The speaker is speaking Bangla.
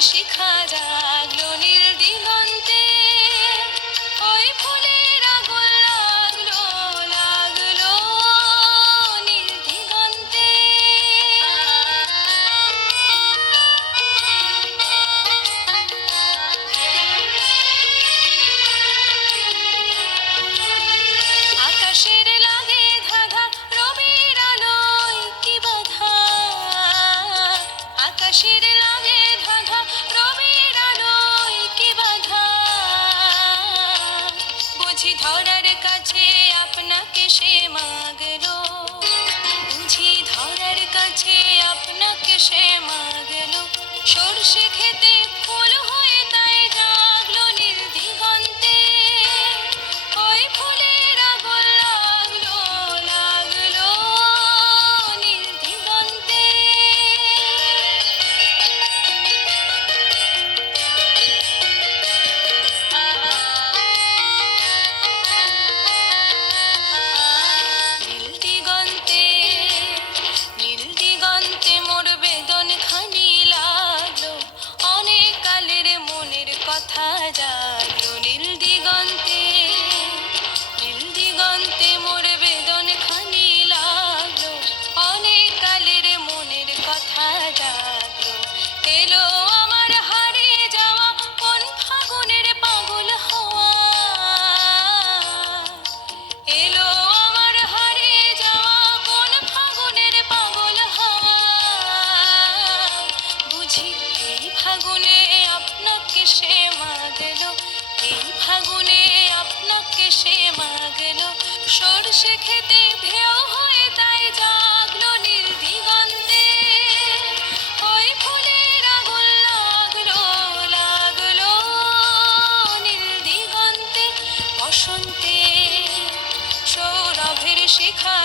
শিখা জাগলো নীল দিগন্তে, ওই ফুলের আগুন লাগলো লাগলো নীল দিগন্তে। আকাশের লাগে ধাঁধা রবির আলোয় কি বাধা, আকাশের লাগে ধাঁধা রবির আলোয় কি বাধা, বুঝি ধরার কাছে আপনাকে সে মাগলো, বুঝি ধরার কাছে আপনাকে সে মাগলো। সরষে খেতে ফুল হয়ে তাই জাগলো নীল দিগন্তে, ওই ফুলের আগুন লাগলো লাগলো নীল দিগন্তে। নীল দিগন্তে নীল দিগন্তে মোর বেদন খানি লাগলো, অনেক কালের মনের কথা জাগলো নীল দিগন্তে, নীল দিগন্তে মোর বেদন খানি লাগলো, অনেক কালের মনের কথা জাগলো। এলো আমার হারিয়ে যাওয়া কোন ফাগুনের পাগল হওয়া, এলো আমার হারিয়ে যাওয়া কোন ফাগুনের পাগল হওয়া, বুঝি এই ফাগুনে আপনাকে সে মাগলো, এই ফাগুনে আপনাকে সে মাগলো। সরষে খেতে ভেউ হয়ে তাই জাগলো নীল দিগন্তে, ওই ফুলের আগুন লাগলো লাগলো নীল দিগন্তে। বসন্তে সৌরভের শিখা